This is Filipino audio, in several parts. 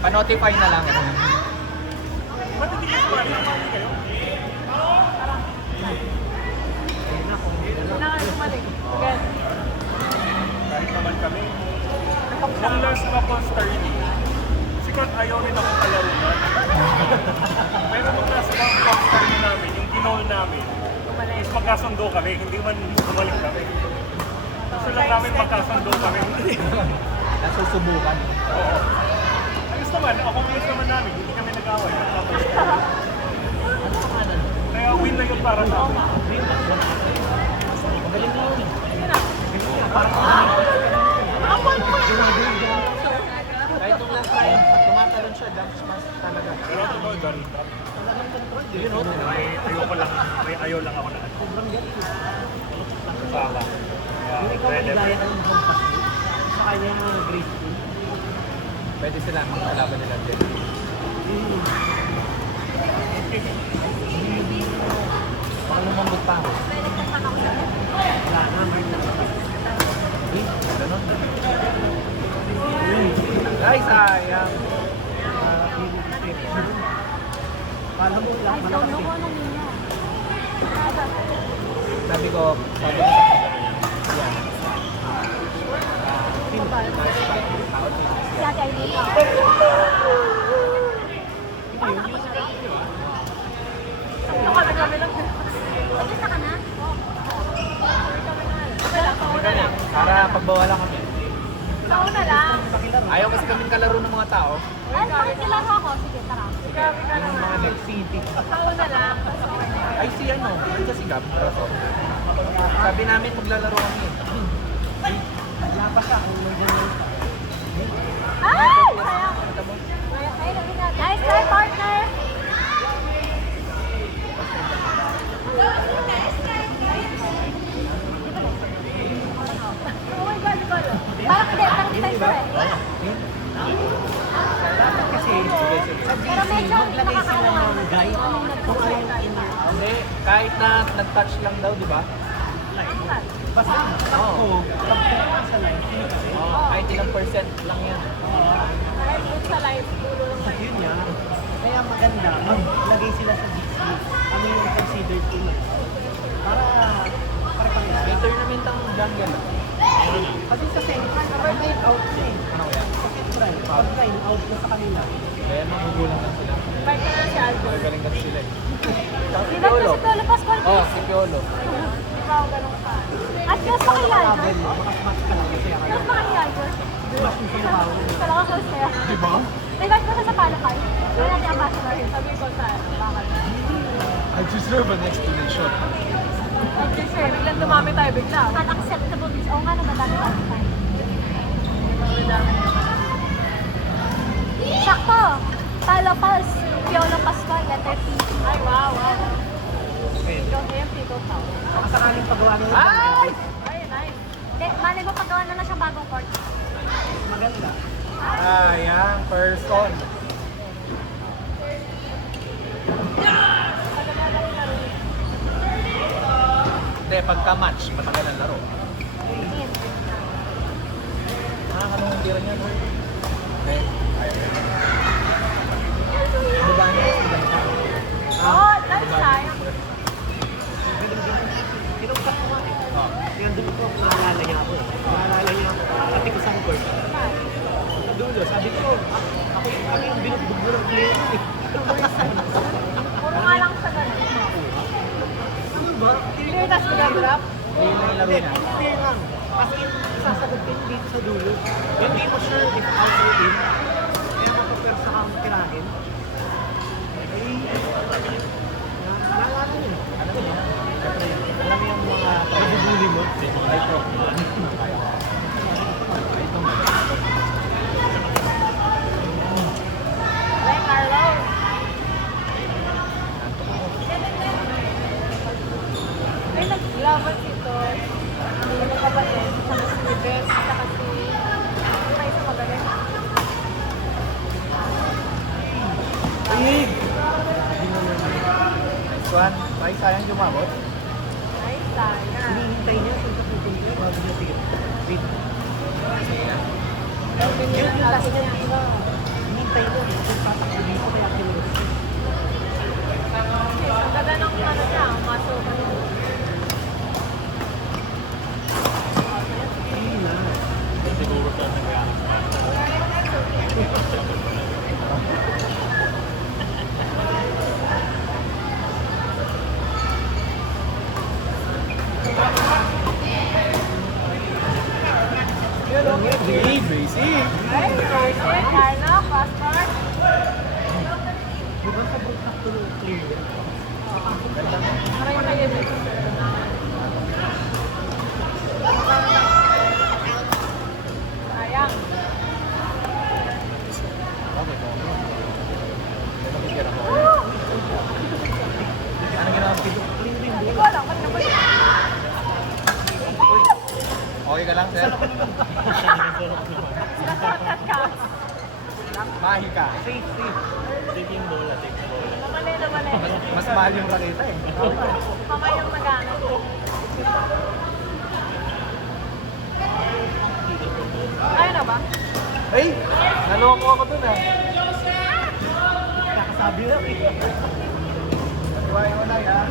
Pa-notify na lang. Ba't hindi kayo sumali? Sumali kayo? Kailangan lumalik. Again. Kahit naman kami. Nung last na posterity, sikat ayaw rin akong kalaro na. Pero nung last na posterity namin, yung ginol namin, is magkasundo kami, hindi man bumalik kami. Gusto lang namin magkasundo kami. Nasusubukan. Oo. Ayos naman, ako ayos naman namin, hindi kami nag-away. Kaya win na yun para sa amin. Magaling na yun. Kahit nung last time, tumatalon siya, jump smash talaga. Pero ito ko, Johnny. Yun o. Ayoko lang, ayaw lang ako na. Sobrang galing. Sala. Yung ikaw magigaya ka ng compass mo, sa kanya yung mga graceful. Pwede sila magkalaban nila dyan. Baka lumambot pa ako. Wala na, may Ganon. Ay, sayang. Kala mo lang, Ay, malakas don't know eh. kung anong niya. Sabi ko sa kanya, yan. Nice spot. Out. Si Ate Aileen. Ito kami lang. Pagkita ka na? Pauna lang. Para pagbawalan kami. Pauna lang. Ayaw kasi kami kalaro ng mga tao. Ay, pakikilaro ako. Sige, tara. Yung mga next city. Pauna lang. Ay, si ano, nandiyan si Gab. Sabi namin maglalaro kami. Wala pa siya kung nandiyan lang siya. Ay! Sayang. Nice try, partner! Oh my God, Colo. Parang hindi, parang time ko eh. Kasi, sa Pero GC, medyo maglagay sila nakakaawa. ng guide kung ano yung inner. Hindi, kahit na nag-touch lang daw, di ba? Basta, ako, pag sa line, Kahit ilang percent lang yan. Kahit yun sa live, dulo lang. yun niya. Kaya maganda, maglagay sila sa GC. Ano yung considered team. Para pang May tournament ang jungle. Kasi sa central, kapag may out siya eh. Ano kaya? Sa central, pag time out na sa kanila. Kaya magugulang lang sila. Bike na lang si Aldo. Magaling kasi sila. Tapos si Di ba Piolo. si Piolo Pascual? Oh, si Piolo. Ikaw, ganun ka. At close pa kay Aldo? Travel mo, makasmash ka lang kasi ako. Close pa kay Aldo? Smash mo sa tao. Talaga close kaya. Di ba? Nag-guard ko sa Palakay. Wala natin ambassador. Sabi ko sa bakal. I deserve an explanation. Okay, sir. Biglang dumami tayo bigla. Unacceptable is, oo nga, namadami tayo. Sakto! Talo Pals. Piolo Pascual, letter P. Ay, wow, wow. Ikaw M, ikaw tao. Baka sakaling pagawa nila. Ay! Ay, nice. Hindi, mali mo paggawa na siyang bagong court. Maganda. Sayang, person. Hindi, pagka-match, matagal ang laro. Anong tira niya? Okay. Baba niya. Oh, nice sayang. Tinungkat ko nga eh. Oh. Kaya doon ko, naalala niya ako. Naalala niya ako. Pati ko sa court. Sa dulo, sabi ko, ako yung binugbog mo ng player ko eh. Puro nga lang sa ganun. Ano ba? Clear tas mag-drop. Ayun na yung laro niya. Clear lang. Kasi sasagot din dito sa dulo. Hindi mo sure if out or in. Kaya mapapwersa kang tirahin. Ay, naalala niyo. Ano niya? Alam mo yung mga nabubuli mo? Ay, pro. Ay, ito mo. Ay, Carlos. Ay, nag-laban ito. Hindi mo kapatid. Saka si Beth, saka si... May isa magaling. Ay! Next one. Ay, sayang lumabot. Ay, sayang. Hinihintay niya kung sa pupunta. Sabi niya, sige. Wait. Yun yung last niya. Hinintay ko, kung tatakbo dito, kaya kinulit. Ang ganda ng ano niya, maso ka niya. Hindi na. Siguro sa nagkakas pa. Basic. Ay, Rosie, Carla, passport. Di ba sa bultak to clear? Maray na yun eh. Sayang. Okay po. Nakikira ko. Anong ginawa mo? Hindi ko alam, kanina ba yun? Okay ka lang, sir? Nakakat ka. Mahi ka. Safe, safe. Taking bola, taking bola. Namali, namali. Mas mahal yung raketa eh. Kamay yung nagana. Kaya na ba? Ay! Naloko ako dun ah. Kakasabi lang eh. Iwain mo lang ah.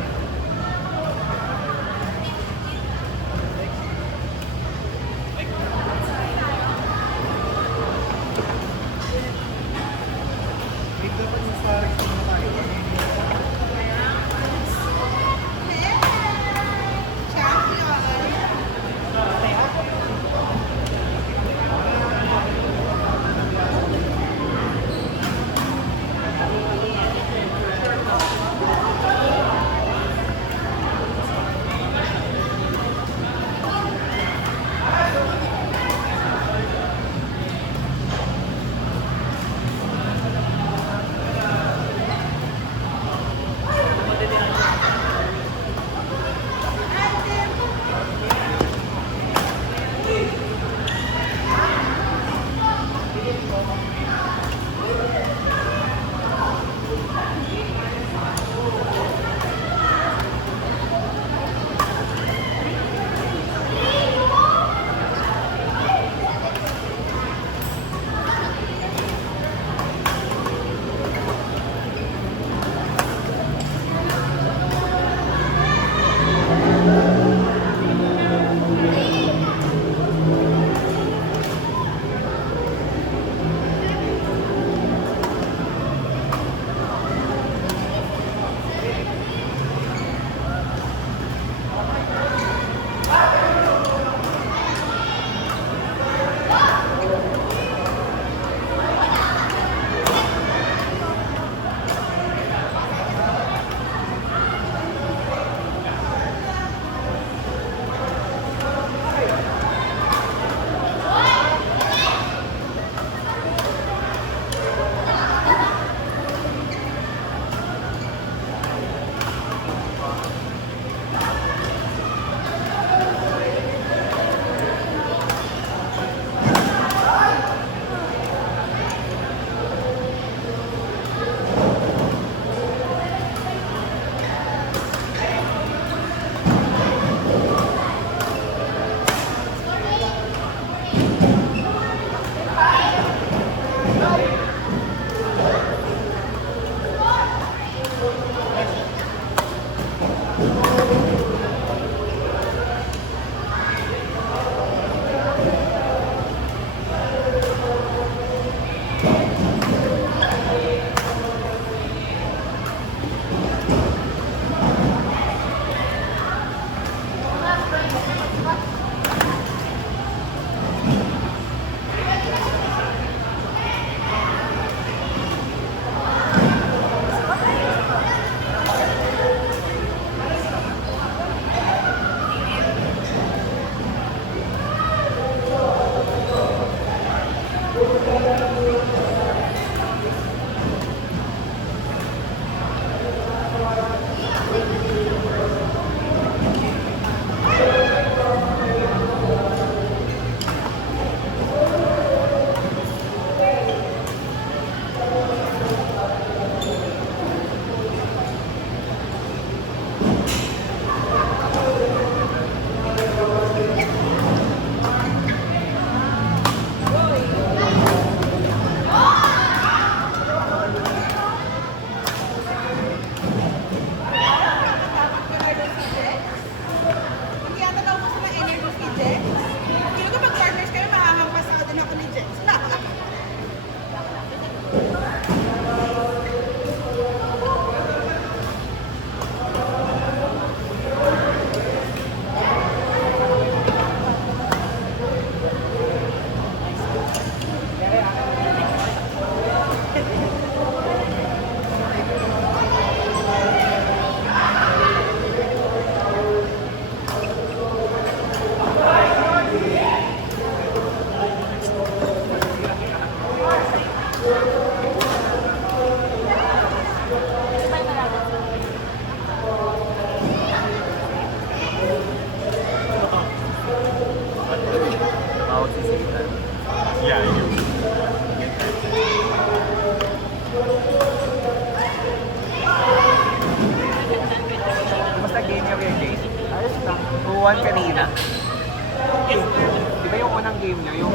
niya, yung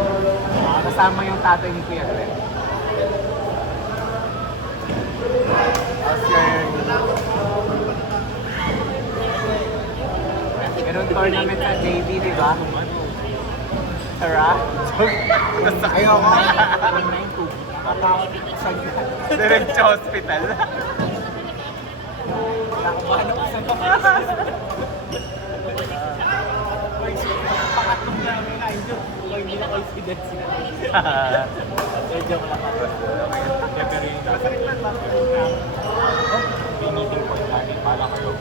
kasama yung tatay ni Kuya Glenn. Meron tournament sa JV, di ba? Tara? Basta kayo ako. Diretso hospital. Nakabahan ako sa pangatlong namin na ito. Kung hindi na coincidence sila. Joke lang ako. Pero yung masakit lang ba? Meeting po yung lagi. Pala kayo.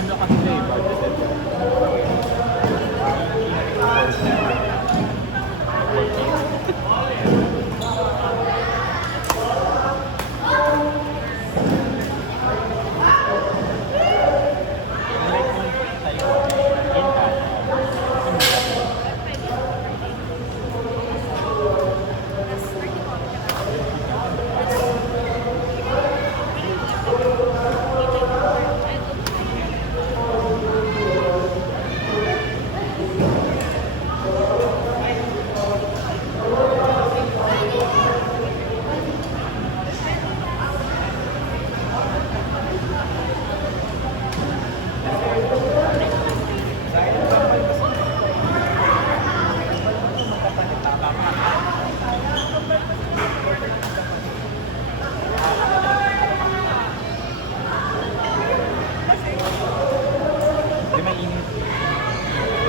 Ano kasi siya eh, budgeted.